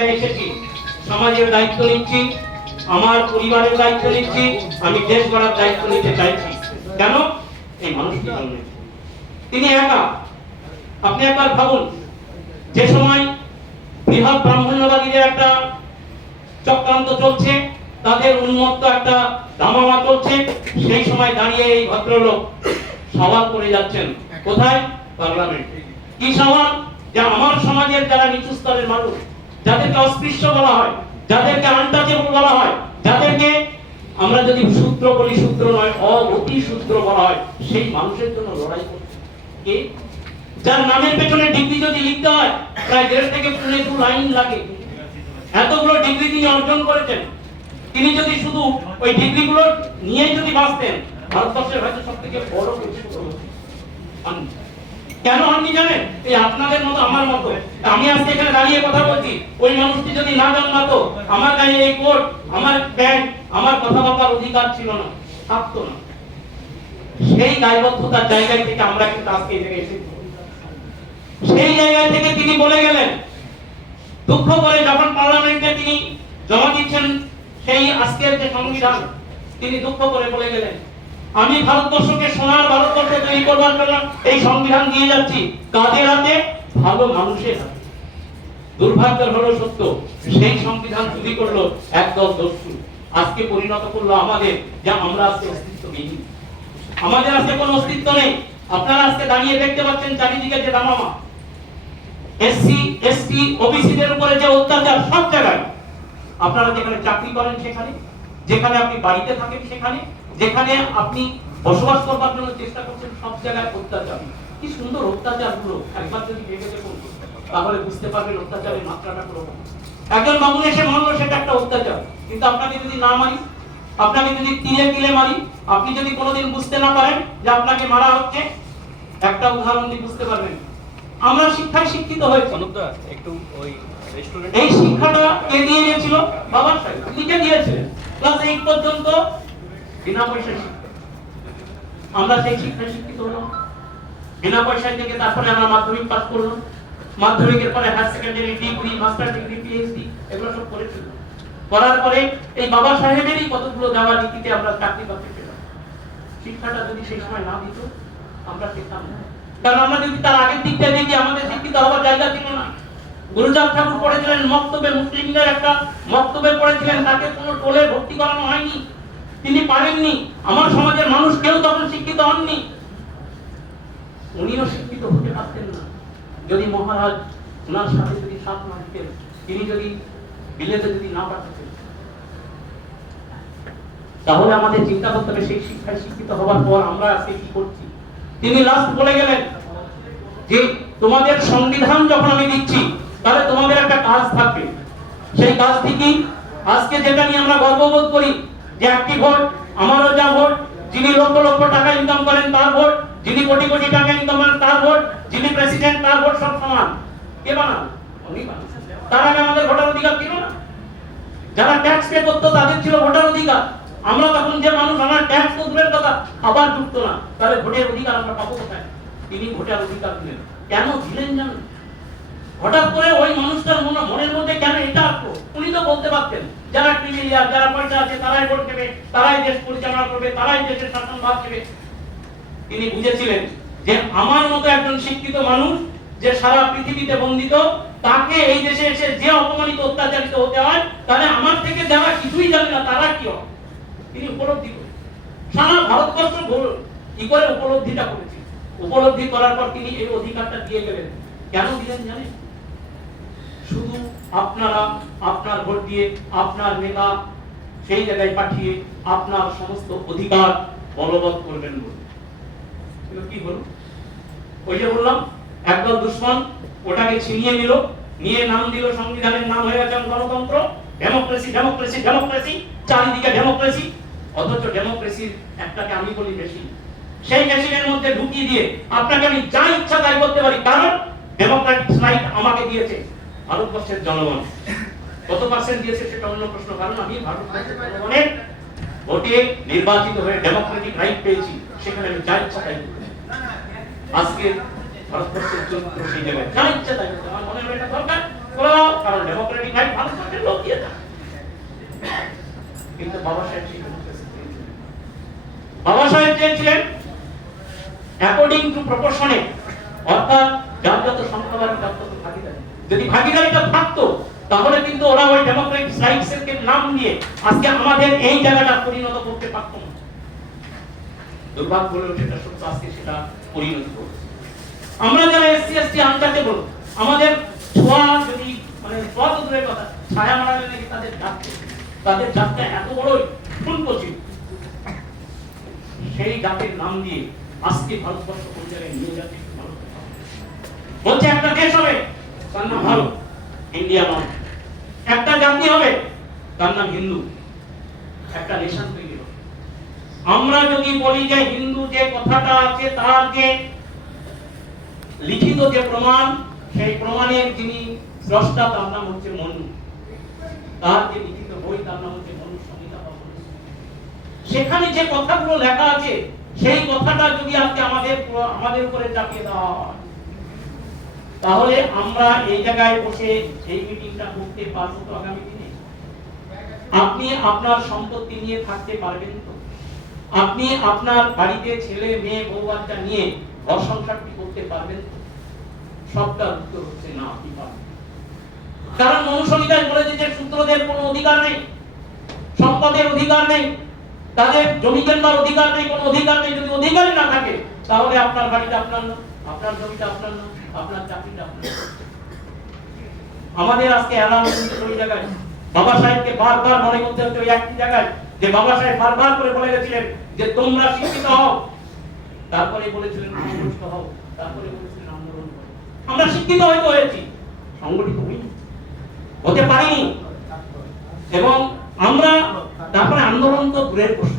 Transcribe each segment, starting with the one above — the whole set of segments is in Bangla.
জায়গায় এসেছি, সমাজের দায়িত্ব নিচ্ছি, আমার পরিবারের দায়িত্ব নিচ্ছি, আমি দেশ গড়ার দায়িত্ব নিতে চাইছি। কেন? এই মানুষটির জন্য। তিনি একা। আপনি একবার ভাবুন, যে সময় বৃহৎ ব্রাহ্মণ্যবাদীদের একটা চক্রান্ত চলছে, তাদের উন্মত্ত একটা দামামা চলছে, সেই সময় দাঁড়িয়ে এই ভদ্রলোক সওয়াল করে যাচ্ছেন। কোথায়? পার্লামেন্টে। কি সওয়াল? যে আমার সমাজের যারা নিচু স্তরের মানুষ, যাদেরকে অস্পৃশ্য বলা হয়, যাদেরকে আনটাচেবল বলা হয়, যাদেরকে আমরা যদি শূদ্র বলি, শূদ্র নয় অতি শূদ্র বলা হয়, সেই মানুষের জন্য লড়াই করছে কে? যার নামের পেছনে ডিগ্রি যদি লিখতে হয় প্রায় 1.5 থেকে 2 লাইন লাগে। এতগুলো ডিগ্রি তিনি অর্জন করেছেন। তিনি যদি শুধু ওই ডিগ্রিগুলো নিয়ে যদি বাঁচতেন, ভারতবর্ষের হয়তো সবথেকে বড় কেন হননি জানেন? এই আপনাদের মতো আমার মতো। আমি আজকে এখানে দাঁড়িয়ে কথা বলছি, ওই মানুষটি যদি না জন্মাতো, আমার গায়ে এই কোট, আমার প্যান্ট, আমার কথা বলার অধিকার ছিল না, থাকতো না। সেই দায়বদ্ধতার জায়গায় থেকে আমরা কিন্তু আজকে এই জায়গায় এসেছি। সেই জায়গা থেকে তিনি বলে গেলেন, দুঃখ করে যখন পার্লামেন্টে তিনি জমা দিচ্ছেন সেই আজকের যে সংবিধান, তিনি দুঃখ করে বলে গেলেন, আমি ভারতবর্ষকে সোনার ভারতবর্ষ তৈরি করবার জন্য এই সংবিধান দিয়ে যাচ্ছি। কাদের হাতে? ভালো মানুষের হাতে। দুর্ভাগ্যের হলো সত্য, সেই সংবিধান চুরি করলো একদল দস্যু। আজকে পরিণত করলো আমাদের, যে আমরা আজকে অস্তিত্ববিহীন, আমাদের আজকে কোনো অস্তিত্ব নেই। আপনারা আজকে দাঁড়িয়ে দেখতে পাচ্ছেন চারিদিকে যে দামামা, এসসি এসটি ওবিসিদের উপরে যে অত্যাচার, সব জায়গায়। আপনারা যেখানে চাকরি করেন সেখানে, যেখানে আপনি বাড়িতে থাকেন সেখানে, যেখানে আপনি বসবাস করবার জন্য চেষ্টা করছেন, সব জায়গায় অত্যাচার। কি সুন্দর অত্যাচার গুলো, একবার যদি ভেবে দেখুন তাহলে বুঝতে পারবেন অত্যাচারের মাত্রাটা কিরকম। একজন বাবুন এসে মানলো সেটা একটা অত্যাচার, কিন্তু আপনাকে যদি না মারি, আপনাকে যদি তিলে তিলে মারি, আপনি যদি কোনোদিন বুঝতে না পারেন যে আপনাকে মারা হচ্ছে, একটা উদাহরণ দিয়ে বুঝতে পারবেন। আমরা শিক্ষায় শিক্ষিত হয়েছি, একটু ওই রেস্টুরেন্ট, এই শিক্ষাটা কে দিয়ে গিয়েছিল? বাবা সাহেব লিখে দিয়েছিলেন, ক্লাস 8 পর্যন্ত বিনা পয়সায় শিক্ষা। আমরা সেই শিক্ষায় শিক্ষিত হলাম বিনা পয়সায় থেকে। তারপরে আমরা মাধ্যমিক পাস করলাম, মাধ্যমিকের পরে higher secondary degree, master degree, PhD এগুলো সব করেছিল। করার পরে এই বাবা সাহেবেরই কতগুলো দেওয়া নীতিতে আমরা চাকরি বাকরি পেলাম। শিক্ষাটা যদি সেই সময় না দিত, আমরা পেতাম না। কারণ আমরা যদি তার আগের দিকটা দেখি, আমাদের শিক্ষিত হওয়ার জায়গা ছিল না। গুরুচাঁদ ঠাকুর পড়েছিলেন মক্তবে, মুসলিমদের একটা মক্তবে পড়েছিলেন, তাকে কোনো টোলে ভর্তি করানো হয়নি, তিনি পারেননি। আমার সমাজের মানুষ কেউ তখন শিক্ষিত হননি। উনিও শিক্ষিত হতে পারতেন না যদি মহারাজ ওনার সাথে যদি সাথ না দিতেন, তিনি যদি বিলেতে যদি না পাঠাতেন। তাহলে আমাদের চিন্তা করতে হবে সেই শিক্ষায় শিক্ষিত হওয়ার পর আমরা আজকে কি করছি। তিনি লাস্ট বলে গেলেন যে তোমাদের সংবিধান যখন আমি দিচ্ছি, তাহলে তোমাদের একটা কাজ থাকবে। সেই কাজটি কি? আজকে যেটা নিয়ে আমরা গর্ববোধ করি যে একটি ভোট আমারও যা ভোট, যিনি লক্ষ লক্ষ টাকা ইনকাম করেন তার ভোট, যিনি কোটি কোটি টাকা ইনকাম করেন তার ভোট, যিনি প্রেসিডেন্ট তার ভোট, সব সমান। কে বানান? উনি বানান। তার আগে আমাদের ভোটার অধিকার ছিল না। যারা ট্যাক্স পে করতো তাদের ছিল ভোটার অধিকার। আমরা তখন যে মানুষ, আমার ট্যাক্স তো দূরের কথা, আবার যুক্ত না, তাহলে ভোটের অধিকার আমরা পাবো কোথায়? তিনি ভোটার অধিকার দিলেন। কেন দিলেন জানেন? হঠাৎ করে ওই মানুষটার মনের মধ্যে কেন এটা আসলো? উনি তো বলতে পারতেন যারা ক্রিমিলিয়ার, যারা পয়সা আছে তারাই ভোট দেবে, তারাই দেশ পরিচালনা করবে, তারাই দেশের শাসনভার দেবে। তিনি বুঝেছিলেন যে আমার মতো একজন শিক্ষিত মানুষ যে সারা পৃথিবীতে বন্দিত, তাকে এই দেশে এসে যে অপমানিত, অত্যাচারিত হতে হয়, তাহলে আমার থেকে যারা কিছুই জানে না তারা কি হয়, তিনি উপলব্ধি করেন। সারা ভারতবর্ষ কি করে উপলব্ধিটা করেছে। উপলব্ধি করার পর তিনি এই অধিকারটা দিয়ে গেলেন। কেন দিলেন জানেন? শুধু আপনারা আপনার ভোট দিয়ে আপনার নেতা সেই জায়গায় পাঠিয়ে আপনার সমস্ত অধিকার বলবৎ করবেন বলে। কি হলো? ওই যে বললাম, একদল দুশ্মন ওটাকে ছিনিয়ে নিল, নিয়ে নাম দিল, সংবিধানের নাম হয়ে গেছে গণতন্ত্র, ডেমোক্রেসি, ডেমোক্রেসি, ডেমোক্রেসি, চারিদিকে ডেমোক্রেসি। অথচ ডেমোক্রেসির একটাকে আমি বলি মেশিন। সেই মেশিনের মধ্যে ঢুকিয়ে দিয়ে আপনাকে আমি যা ইচ্ছা তাই করতে পারি, কারণ ডেমোক্রেটিক রাইট আমাকে দিয়েছে ভারতবর্ষের জনগণ। কত পার্সেন্ট দিয়েছে সেটা অন্য প্রশ্ন, কারণ আমি ভারতবর্ষের জনগণের ভোটে নির্বাচিত হয়ে ডেমোক্রেটিক রাইট পেয়েছি, সেখানে আমি যা ইচ্ছা তাই করতে পারি। আজকে ভারতবর্ষের চরিত্র সেই জায়গায় যা ইচ্ছা তাই করতে, আমার মনে হয় এটা দরকার, করে দাও, কারণ ডেমোক্রেটিক রাইট ভারতবর্ষের লোক দিয়ে দেয়। কিন্তু বাবা সাহেব চেয়েছিলেন অ্যাকর্ডিং টু প্রপোর্শনে, অর্থাৎ যার যত সংখ্যা বাড়বে তার তত ভাগিদারি। যদি ভাগিদারিটা থাকতো তাহলে কিন্তু ওরা ওই ডেমোক্রেটিক রাইটস এর নাম দিয়ে আজকে আমাদের এই জায়গাটা পরিণত করতে পারতো না। দুর্ভাগ্য হলেও সেটা সত্য, আজকে সেটা পরিণত করছে। আমরা যারা এসসি এসটি আনটাচেবল, আমাদের ছোঁয়া যদি মানে ছোঁয়া তো দূরের কথা, ছায়া মারা গেলে তাদের জাতটা এত বড় ফুলকচি, সেই জাতির নাম দিয়ে আজকে ভারতবর্ষ কোন জায়গায় নিয়ে যাচ্ছে বলছে একটা দেশ হবে তার নাম ভারত, ইন্ডিয়া নয়। একটা জাতি হবে তার নাম হিন্দু, একটা নেশন তৈরি হবে। আমরা যদি বলি যে হিন্দু যে কথাটা আছে তার যে লিখিত যে প্রমাণ, সেই প্রমাণের যিনি স্রষ্টা তার নাম হচ্ছে মনু, তার যে লিখিত বই তার নাম হচ্ছে মনু সংহিতা। সেখানে যে কথাগুলো লেখা আছে সেই কথাটা যদি আজকে আমাদের উপরে চাপিয়ে দেওয়া হয়, তাহলে আমরা এই জায়গায় বসে এই মিটিংটা করতে পারবো তো আগামী দিনে? আপনি আপনার সম্পত্তি নিয়ে থাকতে পারবেন তো? আপনি আপনার বাড়িতে ছেলে মেয়ে বউ বাচ্চা নিয়ে ঘর সংসারটি করতে পারবেন তো? সবটা উত্তর হচ্ছে না, আপনি পারবেন। কারণ মনুসংহিতায় বলেছে যে শূদ্রদের কোনো অধিকার নেই, সম্পদের অধিকার নেই, তাদের জমি কেনার অধিকার নেই, কোনো অধিকার নেই। যদি অধিকারই না থাকে তাহলে আপনার বাড়িটা আপনার না, আপনার জমিটা আপনার না, আপনার চাকরিটা আপনার। আমাদের আজকে অ্যালার্ম শুনতে ওই জায়গায় বাবা সাহেবকে বারবার মনে করতে হচ্ছে ওই একই জায়গায় যে বাবা সাহেব বারবার করে বলে গেছিলেন যে তোমরা শিক্ষিত হও, তারপরে বলেছিলেন সংগঠিত হও, তারপরে বলেছিলেন আন্দোলন করো। আমরা শিক্ষিত হয়তো হয়েছি, সংগঠিত হইনি, হতে পারিনি। এবং আমরা তারপরে আন্দোলন তো দূরের প্রশ্ন,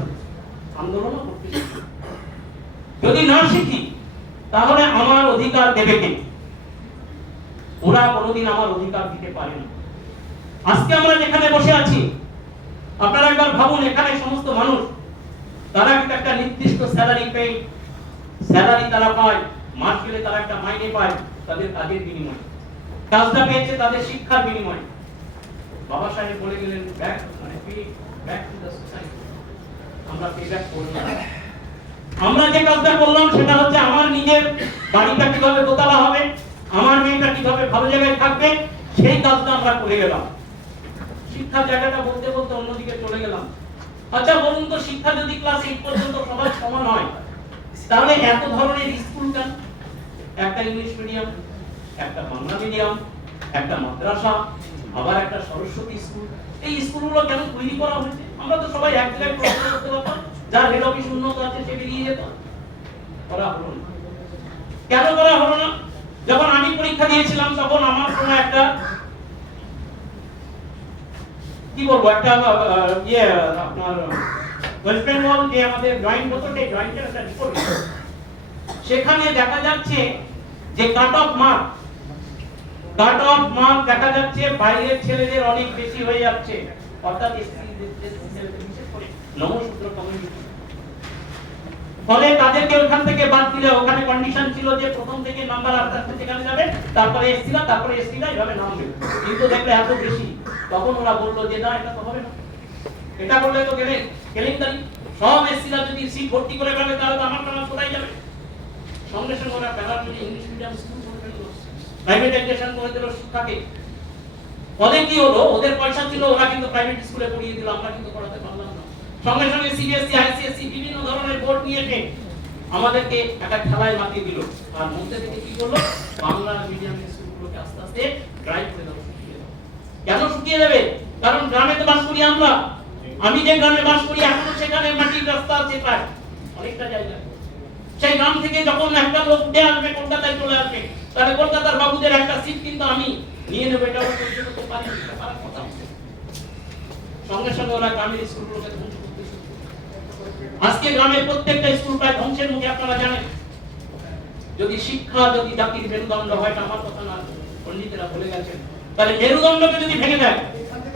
আন্দোলনও করতে শিখি। যদি না শিখি তাহলে আমার অধিকার দেবে কে? ওরা কোনোদিন আমার অধিকার দিতে পারে না। আজকে আমরা যেখানে বসে আছি, আপনারা একবার ভাবুন, এখানে সমস্ত মানুষ তারা কিন্তু একটা নির্দিষ্ট স্যালারি পেয়ে, স্যালারি তারা পায়, মাস গেলে তারা একটা মাইনে পায় তাদের কাজের বিনিময়ে, কাজটা পেয়েছে তাদের শিক্ষার বিনিময়ে। বাবা সাহেব বলে গেলেন ব্যাক মানে ব্যাক টু দ্য সোসাইটি, আমরা পে ব্যাক করব না। আমরা যে কাজটা করলাম সেটা হচ্ছে আমার নিজের বাড়িটা কিভাবে দোতলা হবে, আমার মেয়েটা কিভাবে ভালো জায়গায় থাকবে, সেই কাজটা আমরা করে গেলাম। শিক্ষার জায়গাটা বলতে বলতে অন্যদিকে চলে গেলাম। আচ্ছা বলুন তো, শিক্ষা যদি ক্লাস 8 পর্যন্ত সবাই সমান হয়, তাহলে এত ধরনের স্কুল কেন? একটা ইংলিশ মিডিয়াম, একটা বাংলা মিডিয়াম, একটা মাদ্রাসা, আবার একটা সরস্বতী স্কুল। এই স্কুলগুলো কেন তৈরি করা হয়েছে? আমরা তো সবাই এক জায়গায় পড়াশোনা করতে পারতাম, যার হেড অফিস উন্নত আছে সে বেরিয়ে যেত। করা হলো না। কেন করা হলো না? যখন আমি পরীক্ষা দিয়েছিলাম তখন আমার কোনো একটা কি বলবো, একটা আপনার ওয়েস্ট বেঙ্গল যে আমাদের জয়েন্ট হতো, সেই জয়েন্টের একটা রিপোর্ট, সেখানে দেখা যাচ্ছে যে কাট অফ মার্ক দেখা যাচ্ছে বাইরের ছেলেদের অনেক বেশি হয়ে যাচ্ছে, অর্থাৎ ছেলেদের বিশেষ করে নমশূদ্র কমিউনিটি। ফলে তাদেরকে ওখান থেকে বাদ দিলে, ওখানে কন্ডিশন ছিল যে প্রথম থেকে নাম্বার আস্তে আস্তে সেখানে যাবে, তারপরে এসসিরা, তারপরে এসটিরা এভাবে নামবে। কিন্তু দেখলে এত বেশি, তখন ওরা বললো যে না, এটা তো হবে না, এটা করলে তো কেলেঙ্কারি, সব এসসিরা যদি সিট ভর্তি করে ফেলে তাহলে তো আমার কাজ কোথায় যাবে। সঙ্গে সঙ্গে ওরা প্যারামিলি ইংলিশ মিডিয়াম স্কুল করে ফেললো, প্রাইভেটাইজেশন করে দিল শিক্ষাকে। ফলে কি হলো, ওদের পয়সা ছিল, ওরা কিন্তু প্রাইভেট স্কুলে পড়িয়ে দিল, আমরা কিন্তু পড়াতে পারলাম না। সঙ্গে সঙ্গে সিবিএসসি, আইসিএসসি বিভিন্ন ধরনের বোর্ড নিয়ে এসে আমাদেরকে একটা খেলায় মাতিয়ে দিল। আর মধ্যে থেকে কি করলো, বাংলা মিডিয়ামের স্কুলগুলোকে আস্তে আস্তে ড্রাইভ করে দেবো, শুকিয়ে দেবো। কেন শুকিয়ে দেবে? কারণ গ্রামে তো বাস করি আমরা। আমি যে গ্রামে বাস করি এখনো সেখানে মাটির রাস্তা আছে প্রায় অনেকটা জায়গায়। সেই গ্রাম থেকে যখন একটা লোক উঠে আসবে, কলকাতায় চলে আসবে, তাহলে কলকাতার বাবুদের একটা সিট কিন্তু আমি নিয়ে নেবো, এটা ওরা করতে তো পারি না, এটা পারার কথা। সঙ্গে সঙ্গে ওরা গ্রামের স্কুলগুলোকে ধ্বংস করতে শুরু করে। আজকে গ্রামের প্রত্যেকটা স্কুল প্রায় ধ্বংসের মুখে, আপনারা জানেন। যদি শিক্ষা যদি জাতির মেরুদণ্ড হয়, আমার কথা না, পণ্ডিতেরা বলে গেছেন, তাহলে মেরুদণ্ডকে যদি ভেঙে দেয়,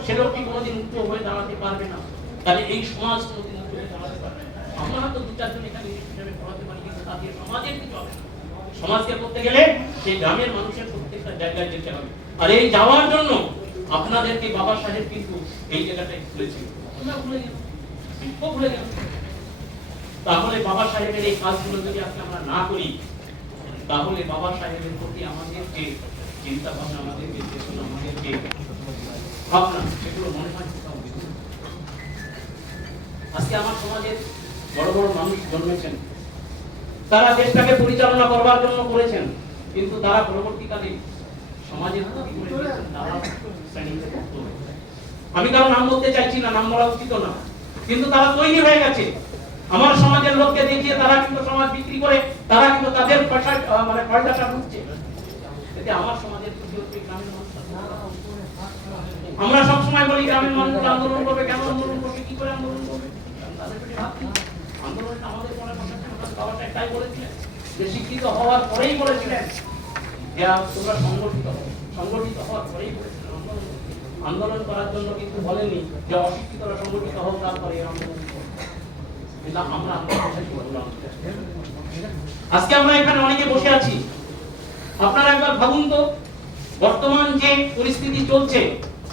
সে লোকটি কোনোদিন উচ্চ হয়ে দাঁড়াতে পারবে না। তাহলে এই সমাজ কোনোদিন উচ্চ হয়ে দাঁড়াতে পারবে না। আমরা তো দু চারজন এখানে হিসেবে পড়াতে পারি, কিন্তু তাদের সমাজের কিছু হবে। সমাজকে করতে গেলে সেই গ্রামের মানুষের প্রত্যেকটা জায়গায় যেতে হবে। আর এই যাওয়ার জন্য আপনাদেরকে বাবা সাহেব কিন্তু এই জায়গাটায় খুলেছে, তোমরা ভুলে গেল, ভুলে গেল। তাহলে বাবা সাহেবের এই কাজগুলো যদি আজকে আমরা না করি, তাহলে বাবা সাহেবের প্রতি আমাদের যে চিন্তা ভাবনা, আমাদের যে চেতনা, আমাদের যে ভাবনা, সেগুলো মনে হয় কোথাও নেই। আজকে আমার সমাজের বড় বড় মানুষ জন্মেছেন, তারা দেশটাকে পরিচালনা করবার জন্য করেছেন, কিন্তু তারা পরবর্তীকালে সমাজের ক্ষতি করে দিয়েছেন, তারা শ্রেণীতে মুক্ত হয়েছে। আমি কারো নাম বলতে চাইছি না, নাম বলা উচিত না, কিন্তু তারা তৈরি হয়ে গেছে। আমার সমাজের লোককে দেখিয়ে তারা কিন্তু সমাজ বিক্রি করে, তারা কিন্তু তাদের পয়সা মানে পয়সাটা ঢুকছে। এতে আমার সমাজের ক্ষতি হচ্ছে, গ্রামের মানুষ। আমরা সব সময় বলি গ্রামের মানুষ আন্দোলন করবে, কেন আন্দোলন করবে, কি করে আন্দোলন করবে? তাদের পেটে ভাত নেই। আন্দোলনটা আমাদের মনে বাবাটা একটাই বলেছিলেন, যে শিক্ষিত হওয়ার পরেই বলেছিলেন যে তোমরা সংগঠিত হও। সংগঠিত হওয়ার পরেই বলেছিলেন আন্দোলন করার জন্য, কিন্তু বলেনি যে অশিক্ষিতরা সংগঠিত হোক তারপরে আন্দোলন করো। কিন্তু আমরা বললাম, আজকে আমরা এখানে অনেকে বসে আছি, আপনারা একবার ভাবুন তো, বর্তমান যে পরিস্থিতি চলছে,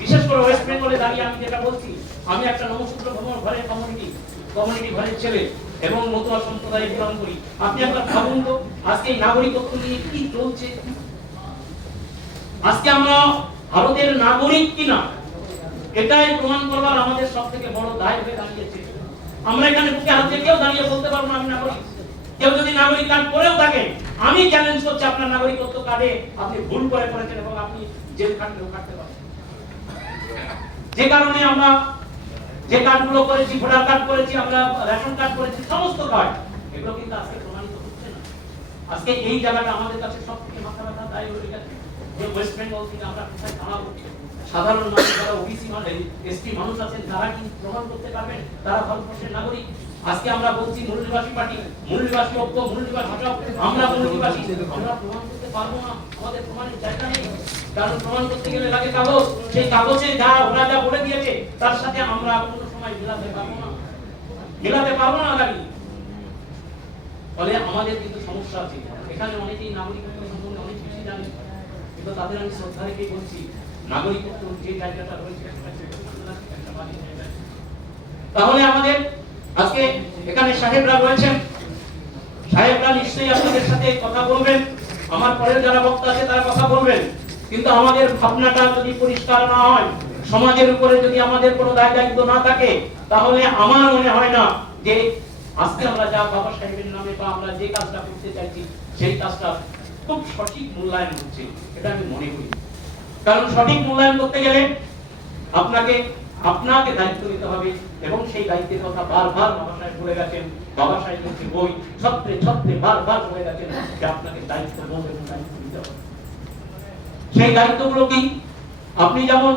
বিশেষ করে ওয়েস্ট বেঙ্গলে দাঁড়িয়ে আমি যেটা বলছি, আমি একটা নবসূত্র ঘরের কমিউনিটি ঘরের ছেলে এবং মতুয়া সম্প্রদায় বিলং করি। আপনি একবার ভাবুন তো, আজকে এই নাগরিকত্ব নিয়ে কি চলছে। আজকে আমরা ভারতের নাগরিক কিনা এটাই প্রমাণ করবার আমাদের সব থেকে বড় দায় হয়ে দাঁড়িয়েছে। আমরা এখানে বুকে হাত দিয়ে কেউ দাঁড়িয়ে বলতে পারবো না আমি নাগরিক। কেউ যদি নাগরিক কার্ড করেও থাকে, আমি চ্যালেঞ্জ করছি আপনার নাগরিকত্ব কার্ডে আপনি ভুল করে করেছেন এবং আপনি জেল খাটলেও কাটতে পারেন। যে কারণে আমরা যে কার্ডগুলো করেছি, ভোটার কার্ড করেছি, আমরা রেশন কার্ড করেছি, সমস্ত কার্ড এগুলো কিন্তু আজকে প্রমাণিত হচ্ছে না। আজকে এই জায়গাটা আমাদের কাছে সবথেকে মাথা ব্যথা দায় হয়ে গেছে যে ওয়েস্ট বেঙ্গল থেকে আমরা কোথায় দাঁড়াবো। সাধারণ মানুষ যারা ওবিসি মানে এসটি মানুষ আছেন, তারা কি প্রমাণ করতে পারবেন তারা ভারতবর্ষের নাগরিক? আজকে আমরা বলছি মূলনিবাসী পার্টি, মূলনিবাসী ঐক্য, মূলনিবাসী সব, আমরা মূলনিবাসী, আমরা প্রমাণ করতে পারবো না। আমাদের প্রমাণের জায়গা নেই, কারণ প্রমাণ করতে গেলে লাগে কাগজ। সেই কাগজে ওরা যা বলে দিয়েছে তার সাথে আমরা কোনো সময় মিলাতে পারবো না লাগি। ফলে আমাদের কিন্তু সমস্যা আছে। এখানে অনেকেই নাগরিকত্ব সম্বন্ধে অনেক কিছু জানে, কিন্তু তাদের আমি শ্রদ্ধা রেখে বলছি, নাগরিকত্ব যে জায়গাটা রয়েছে তাহলে আমাদের আজকে এখানে সাহেবরা রয়েছেন, সাহেবরা নিশ্চয়ই আপনাদের সাথে কথা বলবেন, আমার পরের যারা বক্তা আছে তারা কথা বলবেন, কিন্তু আমাদের ভাবনাটা যদি পরিষ্কার না হয়, সমাজের উপরে যদি আমাদের কোনো দায় দায়িত্ব না থাকে, তাহলে আমার মনে হয় না যে আজকে আমরা যা বাবা সাহেবের নামে বা আমরা যে কাজটা করতে চাইছি সেই কাজটা খুব সঠিক মূল্যায়ন হচ্ছে, এটা আমি মনে করি। কারণ সঠিক মূল্যায়ন করতে গেলে আপনাকে দায়িত্ব নিতে হবে, এবং সেই দায়িত্বের কথা বারবার বাবা সাহেব বলে গেছেন। বাবা সাহেব হচ্ছে বই ছত্রে বারবার বলে গেছেন যে আপনাকে দায়িত্ব বোধ এবং দায়িত্ব নিতে হবে। সেই দায়িত্বগুলো কি? আপনি যেমন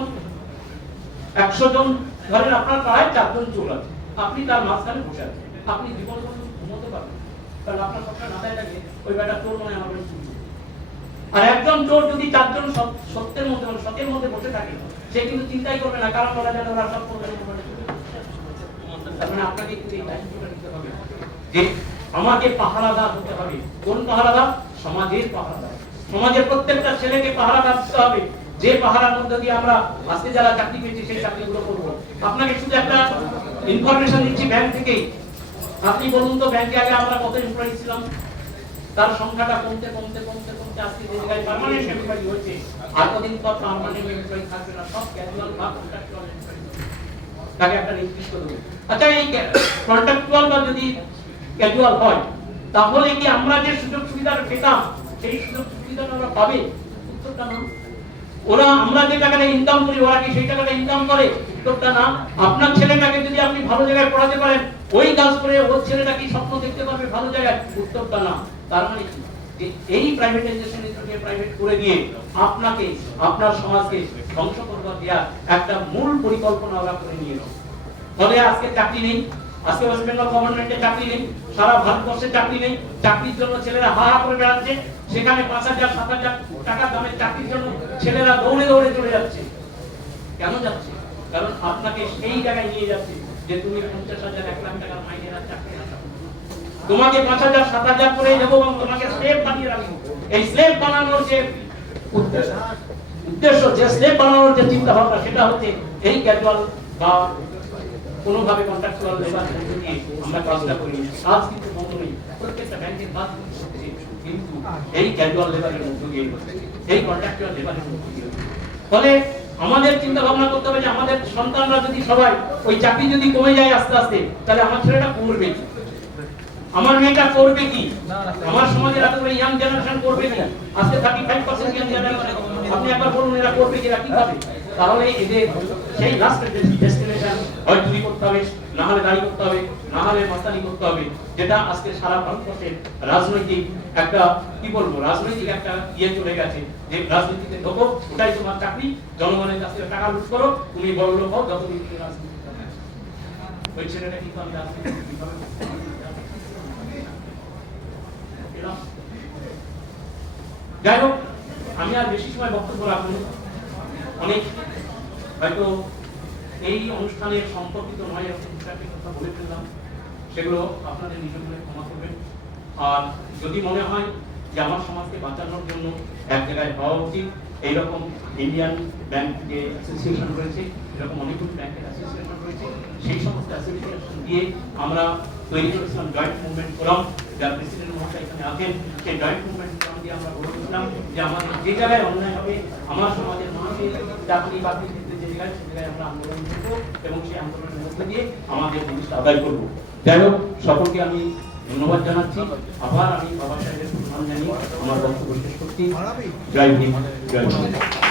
100 জন ধরেন আপনার পাড়ায় 4 জন চোর আছে, আপনি তার মাঝখানে বসে আছেন, আপনি জীবন ঘুমোতে পারবেন, কারণ আপনার সবটা মাথায় থাকে ওই বেটা চোর নয়, আমার চুরি। আর একজন চোর যদি 4 জন সত্যের মধ্যে মানে সত্যের মধ্যে বসে থাকে, সে কিন্তু চিন্তাই করবে না, কারণ ওরা জানে ওরা সব করবে। তার মানে আপনাকে কিন্তু এই দায়িত্বটা নিতে হবে যে আমাকে পাহারাদার হতে হবে। কোন পাহারাদার? সমাজের পাহারাদার। সমাজের প্রত্যেকটা ছেলেকে পাহারাদার দিতে হবে, যে পাহারার মধ্যে দিয়ে আমরা আজকে যারা চাকরি পেয়েছি সেই চাকরিগুলো করবো। আপনাকে শুধু একটা ইনফরমেশন দিচ্ছি ব্যাংক থেকেই। আপনি বলুন তো, ব্যাংকে আগে আমরা কত এমপ্লয়ি ছিলাম? তার সংখ্যাটা কমতে আজকে যে জায়গায় পার্মানেন্ট এমপ্লয়ি হয়েছে, আর কদিন পর পার্মানেন্ট এমপ্লয়ি থাকবে না, সব ক্যাজুয়াল বা কন্ট্রাক্টুয়াল এমপ্লয়ি। তাকে একটা নির্দিষ্ট দেবো। আচ্ছা, এই কন্ট্রাক্টুয়াল বা যদি ক্যাজুয়াল হয়, তাহলে কি আমরা যে সুযোগ সুবিধাটা পেতাম সেই সুযোগ সুবিধাটা আমরা পাবে? উত্তরটা না। ওরা আমরা যে টাকাটা ইনকাম করি, ওরা কি সেই টাকাটা ইনকাম করে? উত্তরটা না। আপনার ছেলেটাকে যদি আপনি ভালো জায়গায় পড়াতে পারেন, ওই কাজ করে ওর ছেলেটা কি স্বপ্ন দেখতে পারবে ভালো জায়গায়? উত্তরটা না। তার মানে কি? যে এই প্রাইভেটাইজেশনের জন্য প্রাইভেট করে দিয়ে আপনাকে আপনার সমাজকে ধ্বংস করবার দেওয়া একটা মূল পরিকল্পনা ওরা করে নিয়ে এলো। ফলে আজকে চাকরি নেই, আজকে ওয়েস্ট বেঙ্গল গভর্নমেন্টের চাকরি নেই, সারা ভারতবর্ষে চাকরি নেই। চাকরির জন্য ছেলেরা হা হা করে বেড়াচ্ছে, সেখানে 5,000-7,000 টাকা দামের চাকরির জন্য ছেলেরা দৌড়ে চলে যাচ্ছে। কেন যাচ্ছে? কারণ আপনাকে সেই জায়গায় নিয়ে যাচ্ছে যে তুমি 50,000-1 লাখ টাকার মাইনের চাকরি আছে, তোমাকে 5,000-7,000 করে দেবো এবং তোমাকে স্লেভ বানিয়ে রাখবো। এই স্লেভ বানানোর যে উদ্দেশ্য, যে স্লেভ বানানোর যে চিন্তা ভাবনা, সেটা হচ্ছে এই ক্যাজুয়াল বা কোনোভাবে কন্ট্রাকচুয়াল লেবার দিয়ে আমরা কাজটা করি। কাজ কিন্তু বন্ধ নেই, প্রত্যেকটা ব্যাংকের কাজ হচ্ছে, কিন্তু এই ক্যাজুয়াল লেবারের মধ্য দিয়ে হচ্ছে, এই কন্ট্রাকচুয়াল লেবারের মধ্য দিয়ে হচ্ছে। ফলে আমাদের চিন্তা ভাবনা করতে হবে যে আমাদের সন্তানরা যদি সবাই ওই চাকরি যদি কমে যায় আস্তে আস্তে, তাহলে আমার ছেলেটা করবে কি, আমার মেয়েটা করবে কি, আমার সমাজের এতগুলো ইয়াং জেনারেশন করবে কি? আজকে 35% ইয়াং জেনারেশন, আপনি একবার বলুন এরা করবে কি, এরা কি পাবে? তাহলে এদের সেই লাস্ট ডেস্টিনেশন হয় চুরি করতে হবে, না হলে দাঁড়ি করতে হবে, না হলে মাস্তানি করতে হবে, যেটা আজকে সারা ভারতবর্ষের রাজনৈতিক একটা কি বলবো, রাজনৈতিক একটা ইয়ে চলে গেছে যে রাজনীতিতে ঢোকো, ওটাই তোমার চাকরি, জনগণের কাছ থেকে টাকা লুট করো, তুমি বড় লোক হও, যতদিন তুমি রাজনীতি করবে। ওই ছেলেটা কিন্তু আমি রাজনীতি কিভাবে যাই হোক, আমি আর বেশি সময় বক্তব্য রাখবো না। অনেক হয়তো এই অনুষ্ঠানের সম্পর্কিত নয় এরকম বিষয়টি কথা বলে ফেললাম, সেগুলো আপনাদের নিজ মনে ক্ষমা করবেন। আর যদি মনে হয় যে আমার সমাজকে বাঁচানোর জন্য এক জায়গায় হওয়া উচিত, এইরকম ইন্ডিয়ান ব্যাংক যে অ্যাসোসিয়েশন রয়েছে, এরকম অনেকগুলো ব্যাংকের অ্যাসোসিয়েশন রয়েছে, সেই সমস্ত অ্যাসোসিয়েশন দিয়ে আমরা তৈরি করেছিলাম জয়েন্ট মুভমেন্ট ফোরাম, যার প্রেসিডেন্ট মহাশয় এখানে আছেন। সেই জয়েন্ট মুভমেন্ট ফোরাম দিয়ে আমরা বলেছিলাম যে আমাদের যে জায়গায় অন্যায় হবে, আমার সমাজের মানুষের চাকরি বাকরি ক্ষেত্রে যে জায়গায়, সে জায়গায় আমরা আন্দোলন করবো এবং সেই আন্দোলনের মধ্যে দিয়ে আমাদের জিনিসটা আদায় করবো। যাই হোক, সকলকে আমি ধন্যবাদ জানাচ্ছি। আবার আমি বাবা সাহেবের সম্মান জানিয়ে আমার বক্তব্য শেষ করছি। জয় হিন্দ, জয় হিন্দ।